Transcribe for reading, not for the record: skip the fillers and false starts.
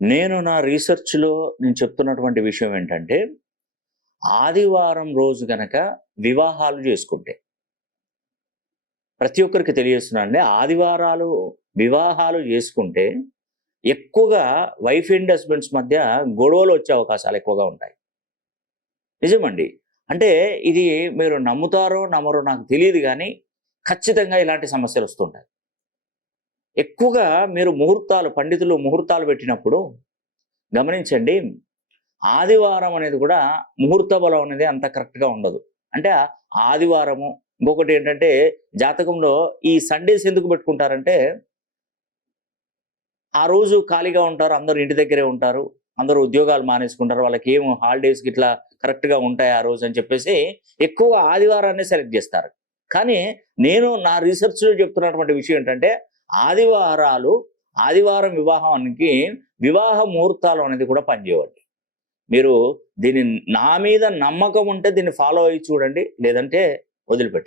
నేను నా రీసెర్చ్‌లో నేను చెప్తున్నటువంటి విషయం ఏంటంటే, ఆదివారం రోజు గనక వివాహాలు చేసుకుంటే, ప్రతి ఒక్కరికి తెలియజేస్తున్నానండి. ఆదివారాలు వివాహాలు చేసుకుంటే, ఎక్కువగా వైఫ్ అండ్ హస్బెండ్స్ మధ్య గొడవలొచ్చే అవకాశాలు ఎక్కువగా ఉంటాయి. నిజమండి. అంటే ఇది మీరు నమ్ముతారో, నమ్మరో నాకు తెలీదు గానీ, ఖచ్చితంగా ఇలాంటి సమస్యలొస్తుంటాయి. ఎక్కువగా మీరు పండితులు ముహూర్తాలు పెట్టినప్పుడు గమనించండి. ఆదివారం అనేది కూడా ముహూర్త బలం అనేది అంత కరెక్ట్‌గా ఉండదు. అంటే ఆదివారము ఇంకొకటేంటంటే జాతకంలో ఈ సండేస్ ఎందుకు పెట్టుకుంటారంటే, ఆ రోజు ఖాళీగా ఉంటారు. అందరూ ఇంటి దగ్గరే ఉంటారు. అందరూ ఉద్యోగాలు మానేసుకుంటారు. వాళ్ళకేం హాలిడేస్ గిట్లా కరెక్ట్‌గా ఉంటాయి ఆ రోజు అని చెప్పేసి ఎక్కువగా ఆదివారాన్నే సెలెక్ట్ జేస్తారు. కానీ నేను నా రిసర్చ్‌లో చెప్తున్నటువంటి విషయం ఏంటంటే, ఆదివారాలు ఆదివారం వివాహానికి వివాహ ముహూర్తాలు అనేది కూడా పనిచేయవండి. మీరు దీన్ని నా మీద నమ్మకం ఉంటే దీన్ని ఫాలో అయ్యి చూడండి. లేదంటే వదిలిపెట్టండి.